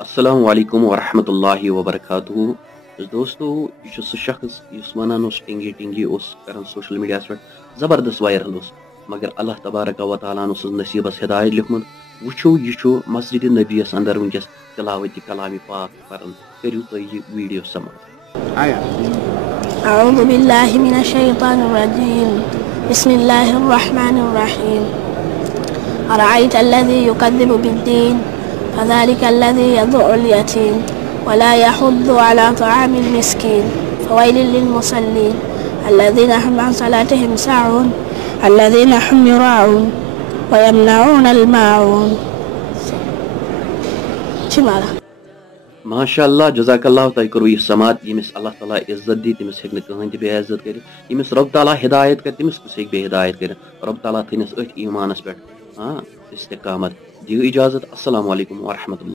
अस्सलामु अलैकुम वरहमतुल्लाहि वबरकातुहू। दोस्तों यह सह शख्स इस वनान टिंगी टिंगी कर सोशल मीडिया पे जबरदस्त वायरल मगर अल्लाह तबारक व तआला नसीबस हिदायत लिखमुत। वो यह मस्जिद नबीस अंदर वनकस तिलावत कलाम पाक कर करू तुम यह वीडियो समाप्त। अऊज़ु बिल्लाहि मिनश शैतानिर रजीम। बिस्मिल्लाहिर रहमानिर रहीम। अरअयतल्लज़ी युकज़्ज़िबु बिद्दीन फ़ज़ालिकल्लज़ी यदु'उल यतीम वला यहुद्दु अला तआमिल मिस्कीन फ़वैलिल लिलमुसल्लीन अल्लज़ीना हुम अन सलातिहिम साहून अल्लज़ीना हुम युराऊन व यमनऊनल माऊन। माशाअल्लाह जज़ाकल्लाह तय करो यह समात यमिस अल्लाह ताला इज्जत दी तमिस हेक कहन तह बेइज्जत कर यमिस रब ताला हिदायत कर तमिस कुछ हेक बेहिदायत कर रब ताला थनस अथ ईमानस पे हाँ इस्तिकामत दियो इजाजत। अस्सलामु अलैकुम वरहमतुल्लाह।